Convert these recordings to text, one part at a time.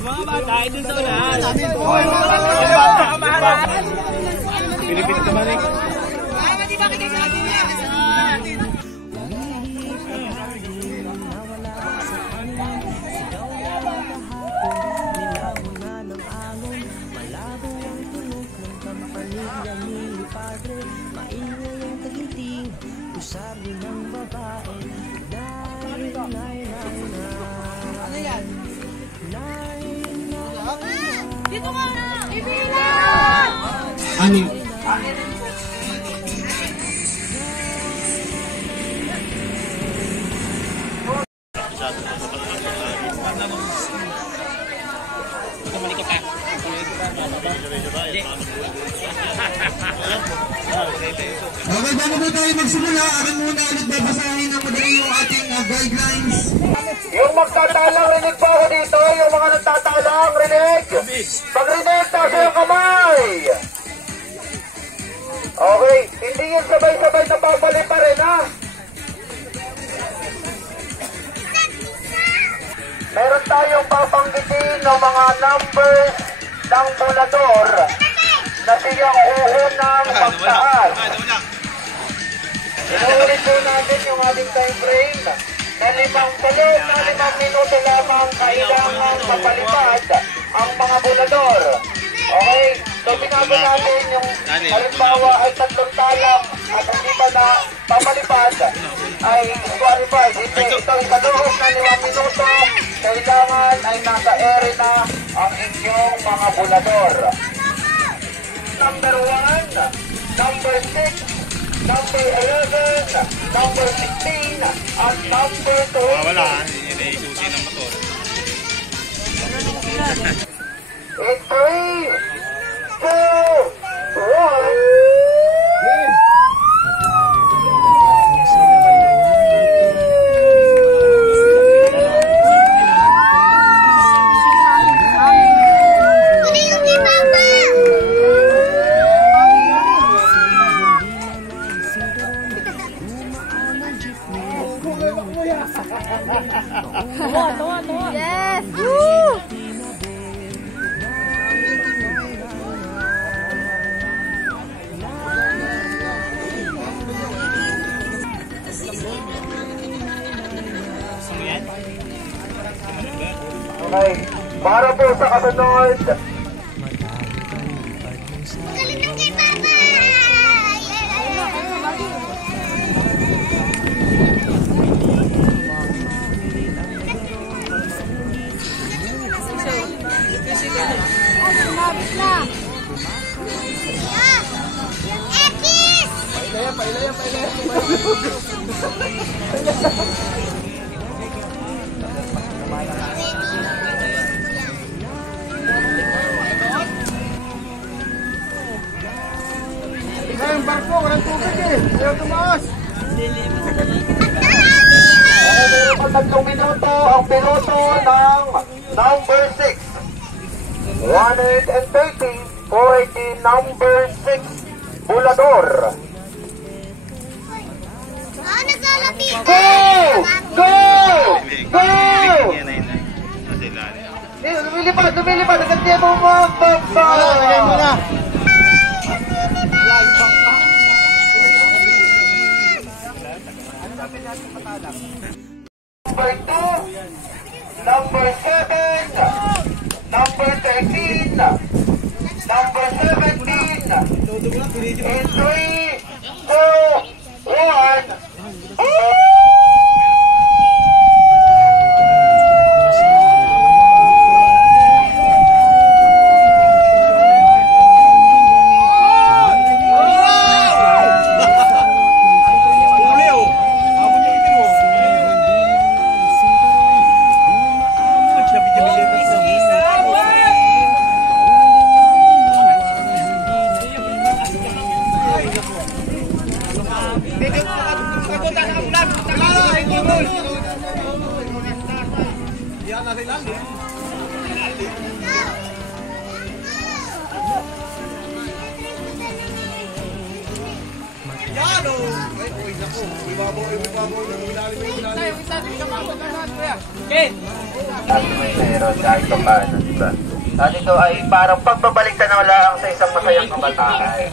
Mga bata, ito sa unahan. Pilipit naman eh. Dito ka na! Ibilang! Ani? Okay, bago po tayo magsimula, akin muna ulit babasahin na madali yung ating guidelines. Yung magtatalang rinig po ako dito, yung mga nagtatalang rinig. Pag rinig, taas yung kamay. Okay, hindi yung sabay-sabay na babalik pa rin, ha? Meron tayong papanggitin ng mga numbers ng bulador na siyang uhunang pagtaas. Inuulit po natin yung ating time frame. Sa 5 minuto lamang kailangan mapalipad ang mga bulador. Okay? So binago natin yung halimbawa ay 3 talang at hindi pa na papalipad ay disqualified. Ito ikaloob na 5 minuto. Kailangan ay nasa ere na ang inyong mga bulador. Number 1, number 6, number 11, number 16, at number 2. Wala, hindi na isusi ng motor. In 3, 2, 1. Yes! Woo! Okay, para po sa kasunod. Yung barko, walang tubig eh. Ayaw tumaas. Meron pa 3 minuto ang piloto ng number 6. 130 for the number 6 bulador. Go! Go! Go! Lumilipad! Nagkantiya mo mga baba! Lagay mo na. Number 2, number 7, number 13, number 17, in 3, 2, 1. At may meron kahit pa paano, diba? At ito ay parang pagbabalik na lang sa isang masayang kabataan.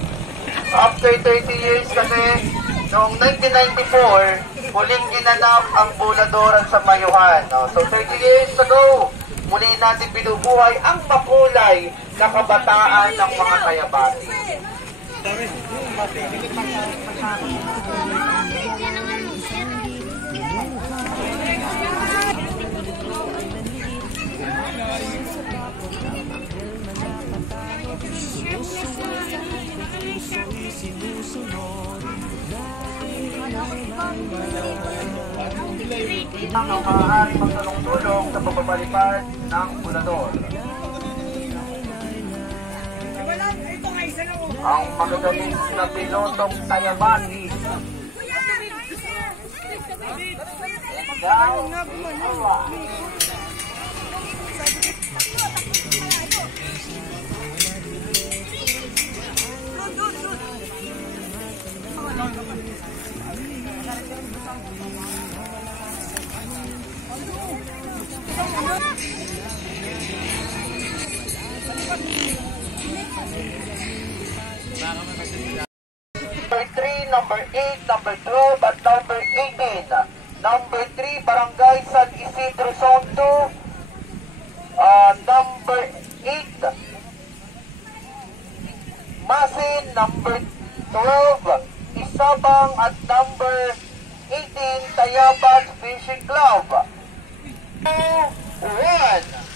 After 30 years kasi, noong 1994, muling ginanap ang Buladoran sa Mayuhan. No? So 30 years ago, muli natin binubuhay ang makulay na kabataan ng mga Tayabati. Ang maaari magtulong-tulong sa pagpapalipad ng Bulador. Ang magagaling na pilotong Tayabati. Number 3, number 8, number 12, at number 18. Number 3, Barangay San Isidro Zone 2. Number 8, Masin. Number 12, Isabang. At number 18, Tayabas Fishing Club. 2, 1.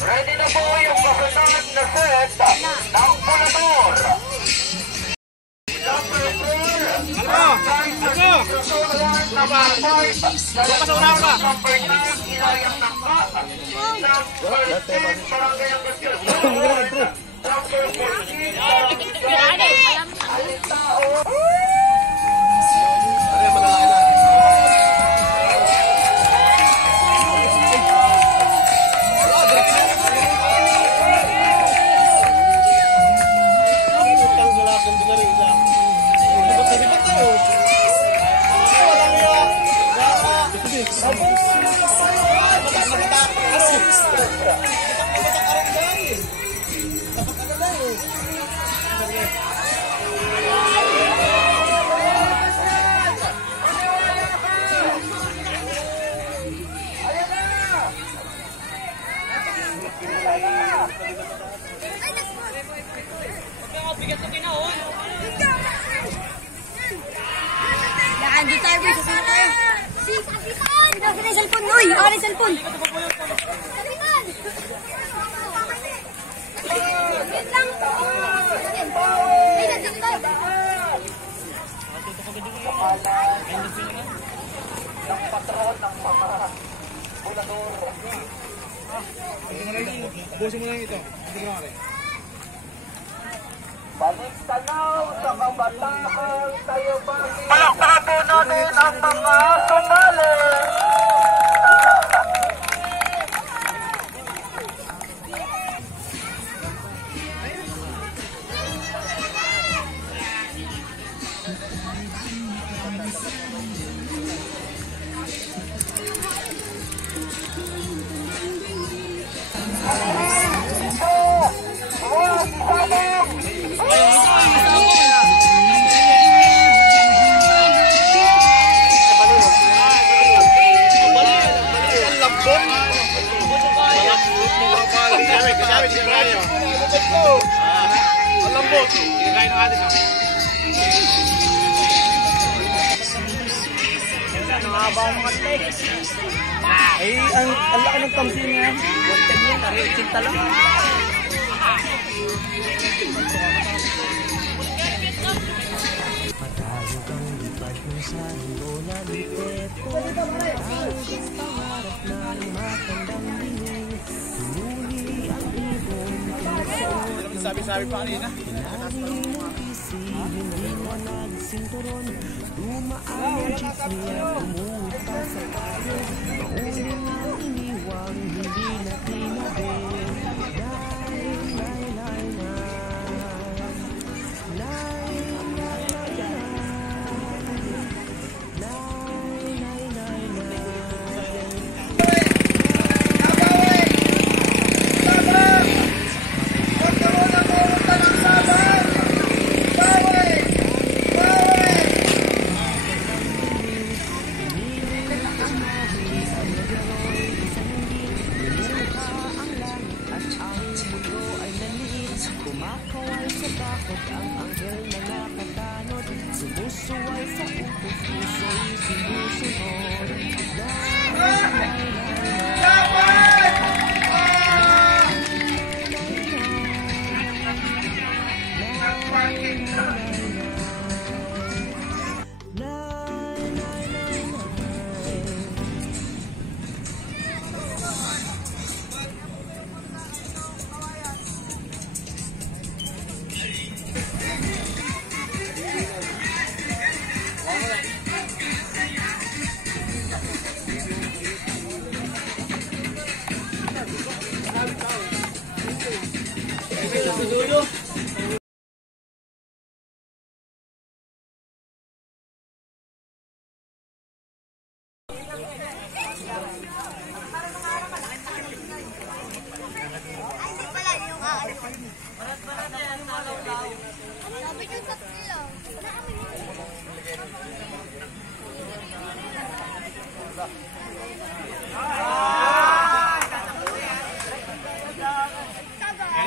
Ready na po yung kasunod na set ng Bulador. Yan, di tayo bisa sa tayo. Si Kapitan! Akin ang cellphone. Uy, akin ang cellphone. Kapitan! Wait lang. Ay, nandito tayo. Ng patron ng mga bulador. Ubusin mo lang ito. Hindi ko rin. Balik tanaw sa kabataan tayo ba? Palakpakan po natin ang mga sumali! Ay, ang laki ng kamsi niya. 110 yan, nare-80 lang. Sabi-sabi pa kanina.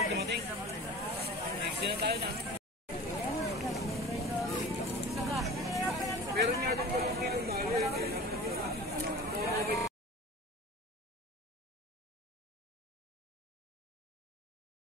Dumating. Next na tayo na.